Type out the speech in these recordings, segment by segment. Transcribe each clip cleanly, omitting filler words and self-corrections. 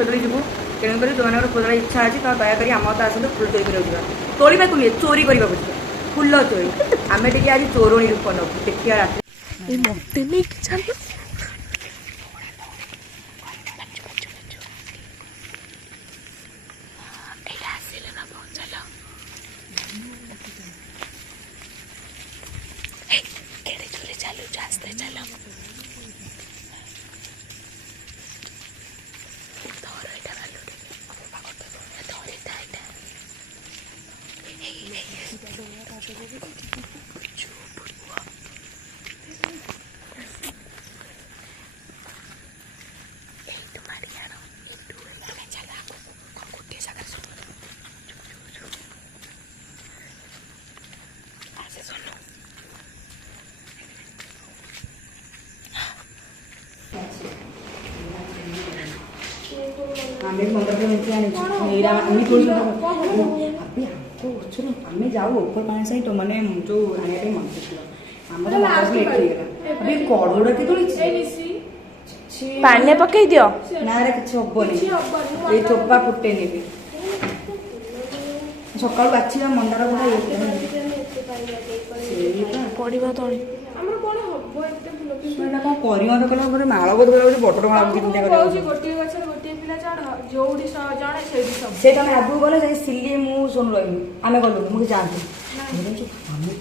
खोदड़ी जीवु तेणुक जो मैंने खोदड़ा इच्छा अच्छी तो दयाकोरी आम तो आसतु फुल चोरी कर तोड़वा को नहीं चोरी करने फुल चोरी आम टे आज चोरणी रूप नबू देखिए रात मत नहीं चल आम जाऊ ऊपर पानी सहित मैंने जो आने मन कड़ोड़ा के पानी पकई दियो ना किसी हेनी ये चोपा फुटे ने सका बाछा मंदार गुड़ा पड़वा तले कर माल बदल बटर माल से तुम आगू गले सिली मु सोनू रही आम गलु मुझे जाती आमर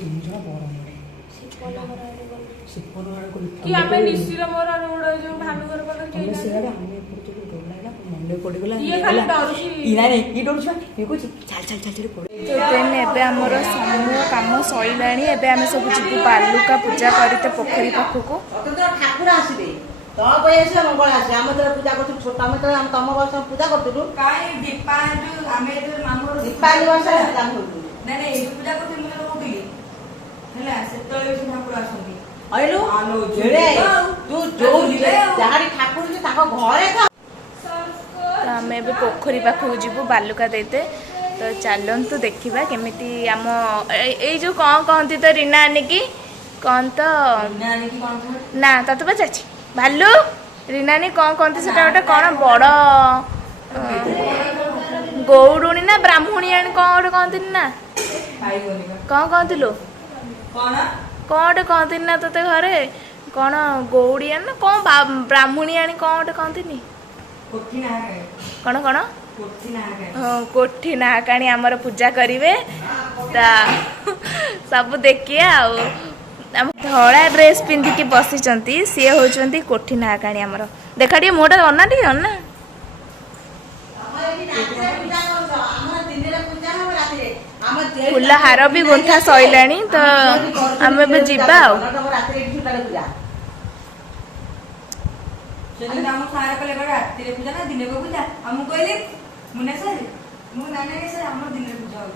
समूह कम सैला आम सब जीव बालुका पूजा करते पोखरी पाखक ठाकुर आसबे तो पैसे मंगल आसे आम तो पूजा करथु छोटा में तो तम वर्ष पूजा करथु काई दीपांजु आमे जो मामर दीपावली वर्ष पूजा करथु नै नै ये पूजा करथु मैं कहउली हला सेतळे से ठाकुर आसंती आइलो जेड़े तू जो जहारी ठाकुर जे ताको घरे का तो आम ए पोखरी पाखक जीवु बालुका देते तो चलतु देखा केमिति आम ए जो कौन कहती तो रीना आने की कौन तो ना तत पचाची भालू रीना आनी कौन कहती से गोटे कौन बड़ गौरुणी ना ब्राह्मणी आनी कौन गोटे कहती ना कौन कहलु कौन गोटे कहती ना तोते घरे कौन गौड़िया ना कौन ब्राह्मणी आनी कौन गोटे कहती कौन कौन कोठी नाकाणी आमर पूजा करेंगे सब देखिए आम धड़ा ड्रेस पिंधिकी बसी सी होती कोठी नाकाणी आमर देखा टे मोटा अना टे अना फूल हार भी गुंथा सैला तो आम जीवा राति पूजा ना दिन को पूजा आम कहली मुने सर मु नाने सर हम दिन पूजा हो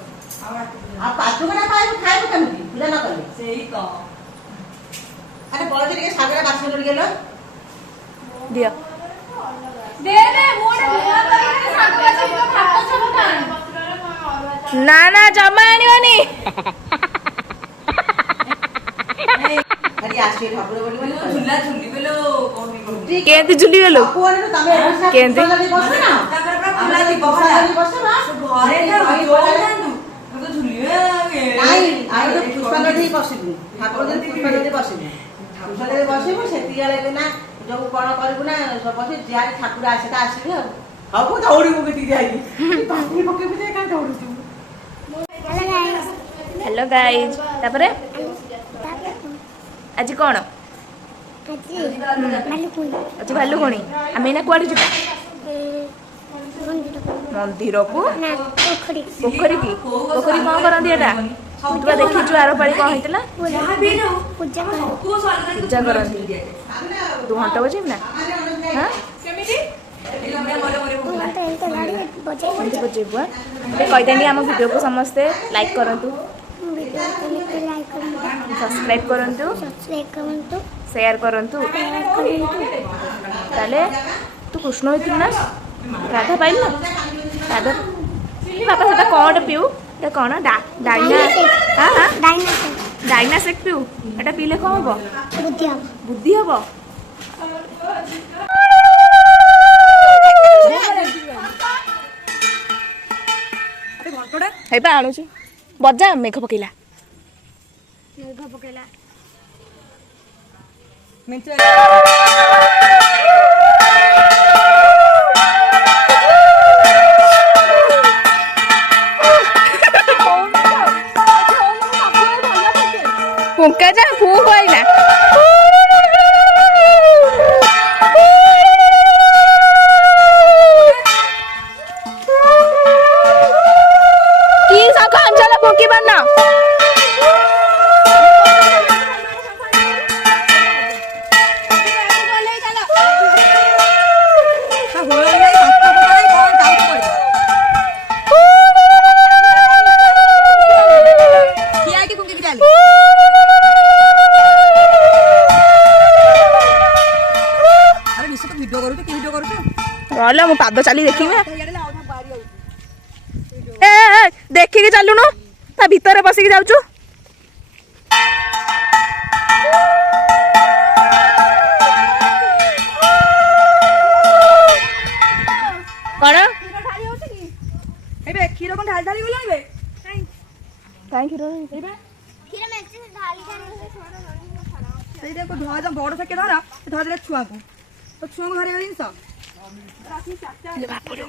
आ राति पूजा आ पाछो ना पाइबो खाइबो केमती पूजा न करले सेही तो अरे बळदी के सागरा बासी लड़ गेलो दियो दे दे मोडे भुआ करके साग बासी तो भात सब खान ना ना जमा आनिवनी अरे आसी ठाकुर बनी बनी झुला झुली बेलो कोनी केंती झुली गेलो कोन तमे केंती बस ना ताकर पूरा फुला दी बसा बस ना घरे ना जोलांदु तो झुलिए नाही आइ तो पुष्पा नदी बसिबु ठाकुर जति पुष्पा नदी बसिबु पुष्पा नदी बसिबु सेति गाले ना जो कोन करबु ना सब बसि जिया ठाकुर आसे त आसीबे हबु दौड़ीबु केति जाई बापरी पकेबु जे का दौड़ुछु हेलो गाइज तापरे आज कौन आज भालुकणी आम एना कुआड़े जा मंदिर को पोखरी की पोखरी कौन करती एटा तू देखी आर पाली कौन होता पूजा करती तू घंटा बजेब ना हाँ बजेबू कहीदेनी आम वीडियो को समस्ते लाइक करूँ सब्सक्राइब करूँ शेयर करूँ ताले तू कृष्ण होती ना राधा पाइल ना राधा बापा से कौन पीऊ कौन डाइना हाँ हाँ डाइना सेक पीऊ एटा पीले कौन हम बुद्धि हम ଏପଟେ ହେଇପା ଆଣୁଛି ବଜା ମେଘ ପକେଇଲା ମେଞ୍ଚେ ଫୁଙ୍କା ଯା ଫୁ କହିଲା କି ଶଙ୍ଖ ଅଞ୍ଚଳ ଫୁଙ୍କି ପାରୁନ ରହିଲା ମୁଁ ପାଦ ଚାଲି ଦେଖିବି ଦେଖିକି ଚାଲୁନୁ ତା ଭିତରେ ବସିକି ଯାଉଛୁ କଣ ଏବେ କ୍ଷୀର କଣ ଢାଳି ଢାଳି ଗଲାଣି ବେ କାଇଁ କ୍ଷୀର ସେଇଟା ବଡ ସେକେ ଧର ଧରିଦେଲେ ଛୁଆଙ୍କୁ ତ ଛୁଆଙ୍କୁ ଧରିବା ଜିନିଷ ବାପୁର